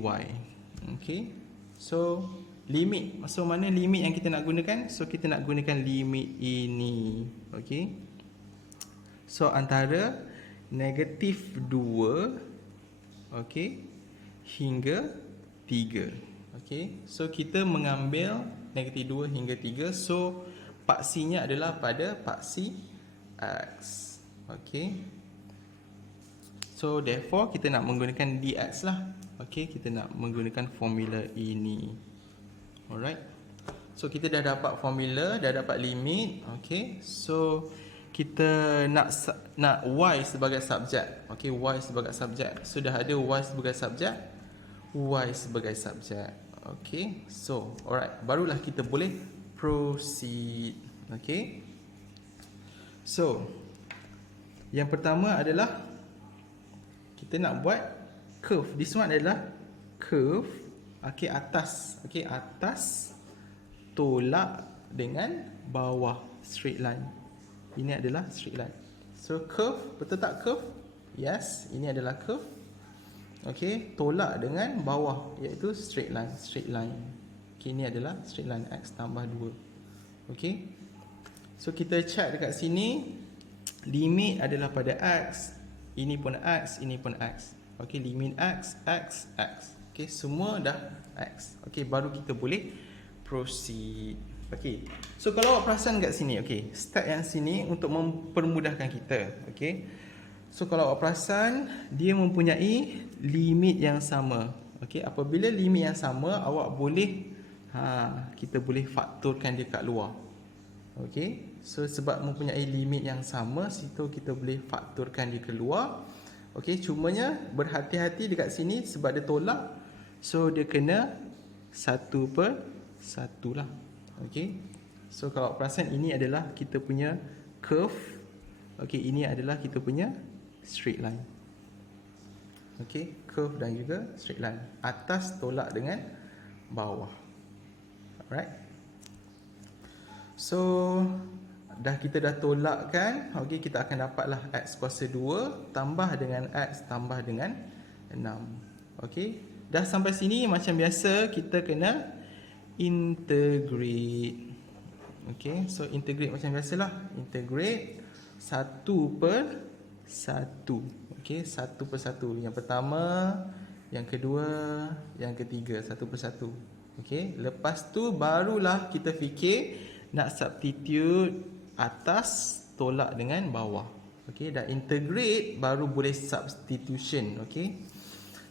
So limit, so mana limit yang kita nak gunakan? So kita nak gunakan limit ini. So antara negatif 2 hingga 3. So kita mengambil negatif 2 hingga 3. So paksinya adalah pada paksi X. So therefore kita nak menggunakan dx lah. Kita nak menggunakan formula ini. Alright. So kita dah dapat formula, dah dapat limit. So kita nak Y sebagai subjek. Okey, Y sebagai subjek. Sudah ada Y sebagai subjek, Y sebagai subjek. Okey, so alright, barulah kita boleh proceed. Okey, so yang pertama adalah kita nak buat curve. This one adalah curve. Okey, atas. Okey, atas tolak dengan bawah, straight line. Ini adalah straight line. So curve, betul tak curve? Yes, ini adalah curve. Okey, tolak dengan bawah, iaitu straight line, straight line. Okey, ini adalah straight line, x tambah 2. Okey. So kita check dekat sini, limit adalah pada x, ini pun x, ini pun x. Okey, limit x, x, x. Okey, semua dah x. Okey, baru kita boleh proceed. Okey. So kalau awak perasan kat sini, okey, step yang sini untuk mempermudahkan kita, okey. So kalau awak perasan, dia mempunyai limit yang sama. Okey, apabila limit yang sama, awak boleh kita boleh faktorkan dia kat luar. Okey. So sebab mempunyai limit yang sama, situ kita boleh faktorkan dia keluar. Okey, cumanya berhati-hati dekat sini sebab dia tolak. So dia kena 1/1 lah. Okey. So kalau perasan, ini adalah kita punya curve. Okey, ini adalah kita punya straight line. Okey, curve dan juga straight line. Atas tolak dengan bawah. Alright. So kita dah tolakkan. Okey, kita akan dapatlah x kuasa 2 tambah dengan x tambah dengan 6. Okey. Dah sampai sini macam biasa kita kena integrate. Okay, so integrate macam biasalah. Integrate 1/1. Okay, 1/1. Yang pertama, yang kedua, yang ketiga, 1/1. Okay, lepas tu barulah kita fikir nak substitute atas tolak dengan bawah. Okay, dah integrate baru boleh substitution. Okay,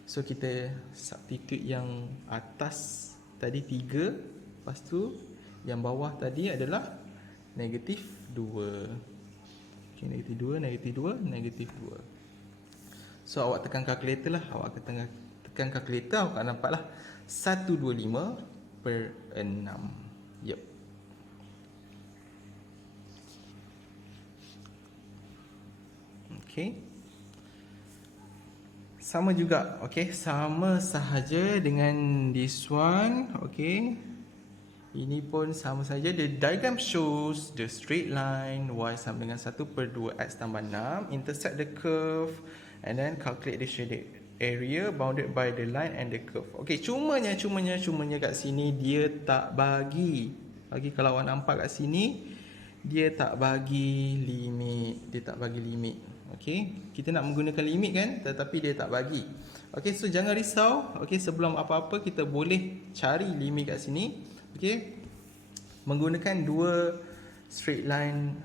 so kita substitute yang atas tadi 3, lepas tu yang bawah tadi adalah negatif 2. Okay, negatif 2, negatif 2, negatif 2. So awak tekan kalkulator lah. Awak tekan kalkulator, awak akan nampaklah 125/6. Yep. Okay, sama juga. Okay, sama sahaja dengan this one. Okay, ini pun sama saja. The diagram shows the straight line y sama dengan 1/2 x tambah 6 intersect the curve and then calculate the shaded area bounded by the line and the curve. Okay, cumanya kat sini dia tak bagi. Okay, kalau awak nampak kat sini, dia tak bagi limit. Dia tak bagi limit. Okey, kita nak menggunakan limit kan, tetapi dia tak bagi. Okey, so jangan risau. Okey, sebelum apa-apa kita boleh cari limit kat sini. Okey, menggunakan dua straight line,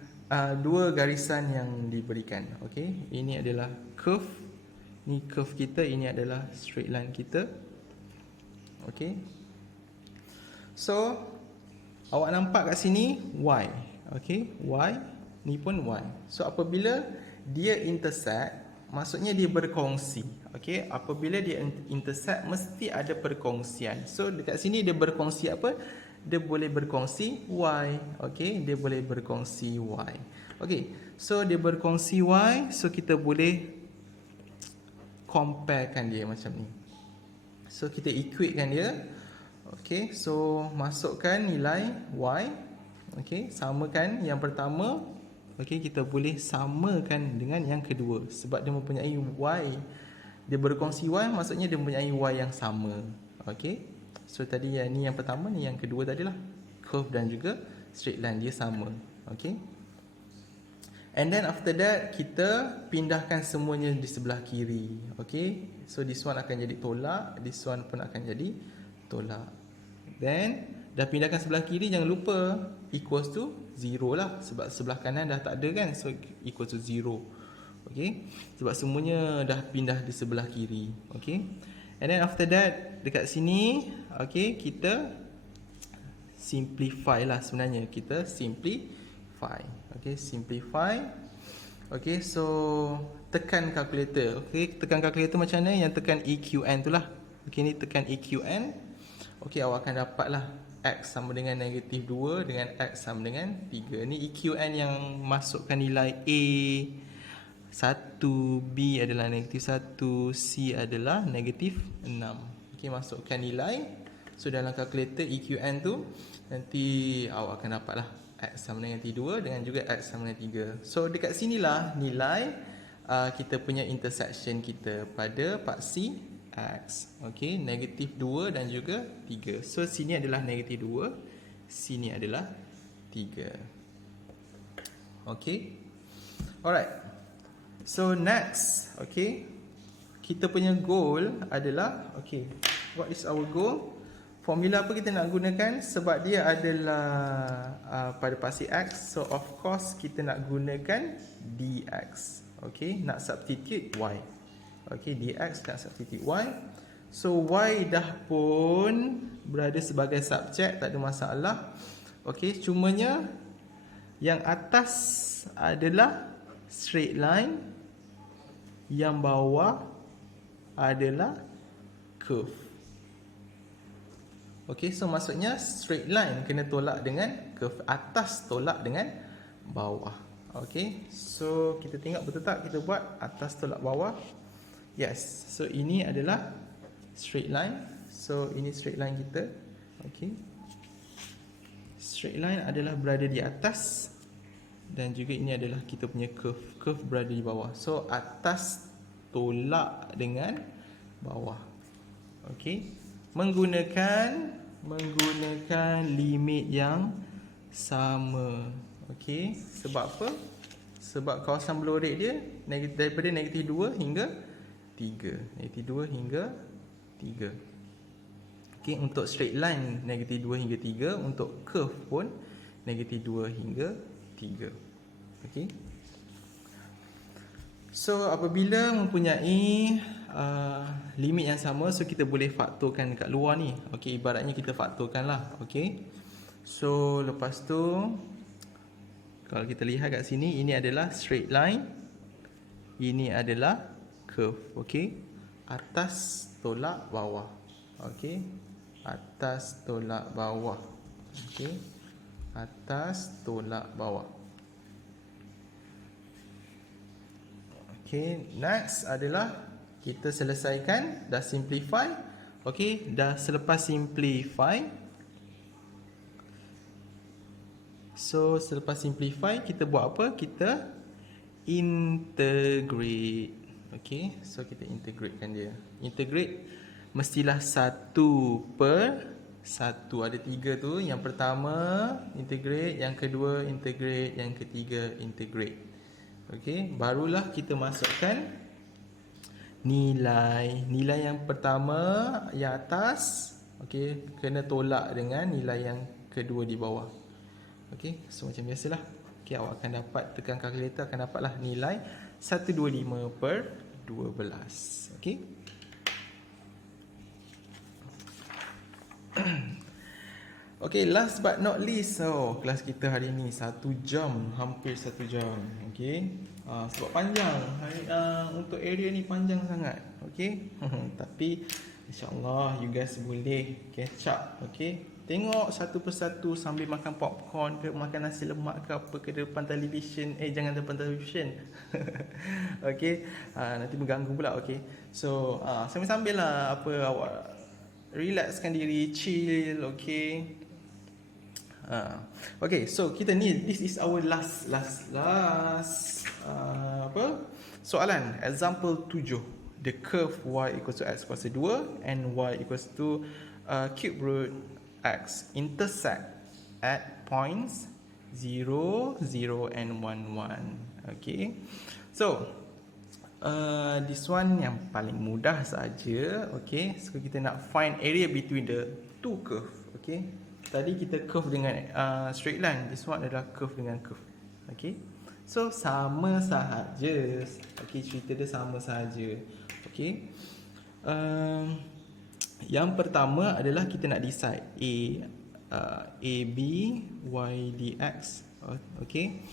dua garisan yang diberikan. Okey, ini adalah curve. Ni curve kita, ini adalah straight line kita. Okey, so awak nampak kat sini y. Okey, y, ni pun y. So apabila dia intersect, maksudnya dia berkongsi. Okey, apabila dia intersect mesti ada perkongsian. So dekat sini dia berkongsi apa? Dia boleh berkongsi y. Okey, dia boleh berkongsi y. Okey, so dia berkongsi y, so kita boleh comparekan dia macam ni. So kita equatekan dia. Okey, so masukkan nilai y. Okey, samakan yang pertama. Okey, kita boleh samakan dengan yang kedua sebab dia mempunyai y. Dia berkongsi y, maksudnya dia mempunyai y yang sama. Okey. So tadi yang ni yang pertama, ni yang kedua tadilah. Curve dan juga straight line dia sama. Okey. And then after that kita pindahkan semuanya di sebelah kiri. Okey. So this one akan jadi tolak, this one pun akan jadi tolak. Then dah pindahkan sebelah kiri, jangan lupa equals to 0 lah. Sebab sebelah kanan dah tak ada kan. So equals to 0. Okay, sebab semuanya dah pindah di sebelah kiri. Okay, and then after that dekat sini, okay, kita simplify lah sebenarnya. Kita simplify. Okay, simplify. Okay, so tekan calculator. Okay, tekan calculator macam mana? Yang tekan EQN tu lah. Okay, ni tekan EQN. Okay, awak akan dapat lah X sama dengan negatif 2 dengan X sama dengan 3. Ni EQN yang masukkan nilai A 1, B adalah negatif 1, C adalah negatif 6. Okay, masukkan nilai. So dalam calculator EQN tu, nanti awak akan dapat lah X sama dengan 2 dengan juga X sama dengan 3. So dekat sinilah nilai kita punya intersection kita pada part C, X. Okay, negatif 2 dan juga 3. So sini adalah negatif 2, sini adalah 3. Okay, alright. So next, okay, kita punya goal adalah, okay, what is our goal? Formula apa kita nak gunakan? Sebab dia adalah pada pasti X, so of course kita nak gunakan dx. Okay, nak substitute Y. Okay, dx nak substitute Y. So Y dah pun berada sebagai subjek, tak ada masalah. Okay, cumanya yang atas adalah straight line, yang bawah adalah curve. Okay, so maksudnya straight line kena tolak dengan curve, atas tolak dengan bawah. Okay, so kita tengok betul tak kita buat atas tolak bawah. Yes, so ini adalah straight line. So ini straight line kita. Okay, straight line adalah berada di atas, dan juga ini adalah kita punya curve. Curve berada di bawah. So atas tolak dengan bawah. Okay, menggunakan limit yang sama. Okey, sebab apa? Sebab kawasan belorek dia daripada negatif 2 hingga 3. Negatif 2 hingga 3. Okey, untuk straight line negatif 2 hingga 3, untuk curve pun negatif 2 hingga 3. Okey. So apabila mempunyai limit yang sama, so kita boleh faktorkan dekat luar ni. Okey, ibaratnya kita faktorkan lah. Okey, so lepas tu kalau kita lihat kat sini, ini adalah straight line, ini adalah curve. Okey, atas tolak bawah. Okey, atas tolak bawah. Okey, atas tolak bawah. Okay, next adalah kita selesaikan, dah simplify. Okay, dah selepas simplify, so selepas simplify kita buat apa? Kita integrate. Okay, so kita integratekan dia. Integrate mestilah 1 per 1. Ada 3 tu. Yang pertama integrate, yang kedua integrate, yang ketiga integrate. Okey, barulah kita masukkan nilai. Nilai yang pertama yang atas, okey, kena tolak dengan nilai yang kedua di bawah. Okey, so macam biasalah. Okey, awak akan dapat, tekan kalkulator akan dapatlah nilai 125 per 12. Okey. Okay, last but not least, so kelas kita hari ni 1 jam, hampir 1 jam. Okay, sebab panjang untuk area ni panjang sangat. Okay, tapi insyaAllah you guys boleh catch up. Okay, tengok satu persatu sambil makan popcorn ke, makan nasi lemak ke apa ke depan televisyen. Jangan depan televisyen. Okay, nanti mengganggu pula. Okay, so sambil-sambil lah apa, awak relaxkan diri, chill. Okay. Okay, so kita ni, this is our last soalan, example 7. The curve y equals to x kuasa 2 and y equals to cube root x intersect at points 0, 0 and 1, 1. Okay, so this one yang paling mudah saja. Okay, so kita nak find area between the two curve. Okay, tadi kita curve dengan straight line, this one adalah curve dengan curve. Okay, so sama sahaja. Okay, cerita dia sama sahaja. Okay, yang pertama adalah kita nak decide AB y dx. Okay,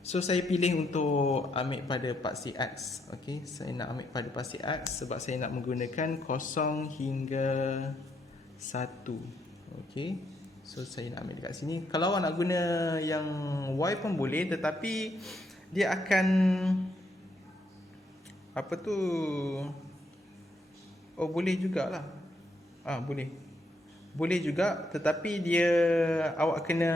So saya pilih untuk ambil pada paksi X. Okey, saya nak ambil pada paksi X sebab saya nak menggunakan 0 hingga 1. Okey. So saya nak ambil dekat sini. Kalau awak nak guna yang Y pun boleh, tetapi dia akan apa tu? Oh, boleh jugalah. Boleh. Boleh juga, tetapi dia awak kena,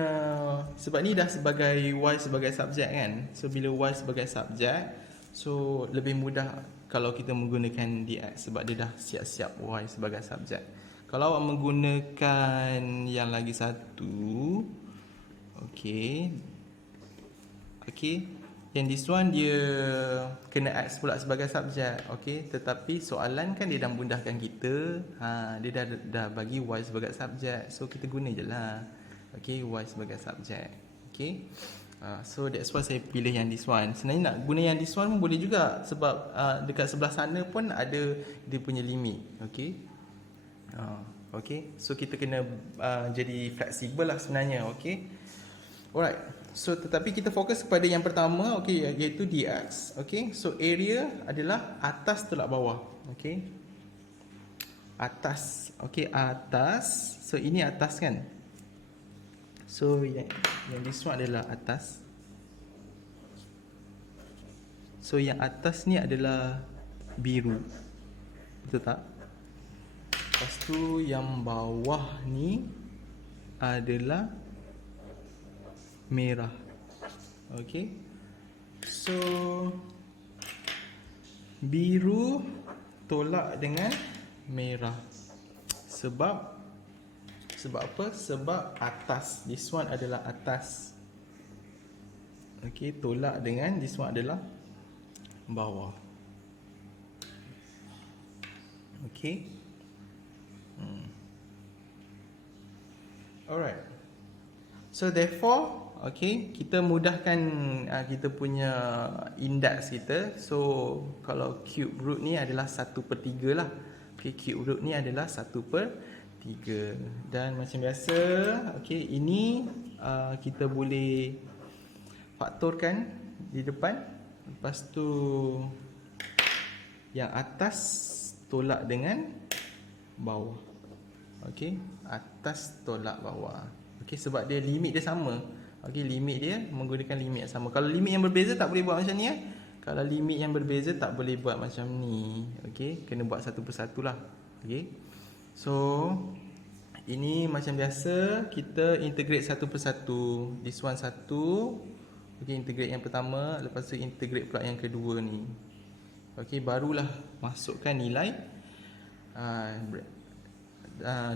sebab ni dah sebagai Y sebagai subjek kan. So bila Y sebagai subjek, so lebih mudah kalau kita menggunakan DX sebab dia dah siap-siap Y sebagai subjek. Kalau awak menggunakan yang lagi satu, okey. Okey. Yang this one dia kena X pula sebagai subjek. Okey, tetapi soalan kan dia dah mudahkan kita. Dia dah bagi Y sebagai subjek. So kita guna je lah. Okey, Y sebagai subjek. Okey. So that's why saya pilih yang this one. Sebenarnya nak guna yang this one pun boleh juga sebab dekat sebelah sana pun ada dia punya limit. Okey. Okey. So kita kena jadi fleksibel lah sebenarnya. Okey. Alright. So tetapi kita fokus kepada yang pertama, okey, iaitu dx. Okey. So area adalah atas tolak bawah. Okey. Atas. Okey, atas. So ini atas kan? So yang this one adalah atas. So yang atas ni adalah biru. Betul tak? Lepas tu yang bawah ni adalah merah. Okey. So biru tolak dengan merah. Sebab apa? Sebab atas. This one adalah atas. Okey, tolak dengan this one adalah bawah. Okey. Alright. So therefore, okey, kita mudahkan kita punya index kita. So kalau cube root ni adalah 1/3 lah. Okey, cube root ni adalah 1/3. Dan macam biasa, okey, ini kita boleh faktorkan di depan. Lepas tu yang atas tolak dengan bawah. Okey, atas tolak bawah. Okey, sebab dia limit dia sama. Okey, limit dia menggunakan limit yang sama. Kalau limit yang berbeza tak boleh buat macam ni . Kalau limit yang berbeza tak boleh buat macam ni. Okey, kena buat satu persatu lah. Okey. So ini macam biasa kita integrate satu persatu. This one satu. Okey, integrate yang pertama, lepas tu integrate pula yang kedua ni. Okey, barulah masukkan nilai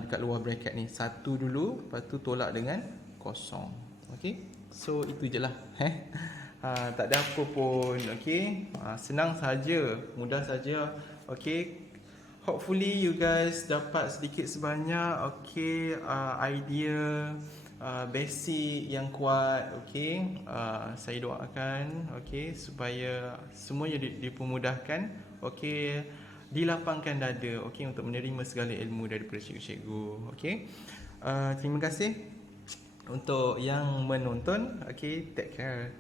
dekat luar bracket ni. Satu dulu, lepas tu tolak dengan kosong. Okey, so itu je lah. Tak ada apa pun. Okey, senang saja, mudah saja. Okey, hopefully you guys dapat sedikit sebanyak idea basic yang kuat. Okey, saya doakan supaya semuanya dipermudahkan. Okey, dilapangkan dada untuk menerima segala ilmu daripada cikgu-cikgu. Okey, terima kasih untuk yang menonton. Okey, take care.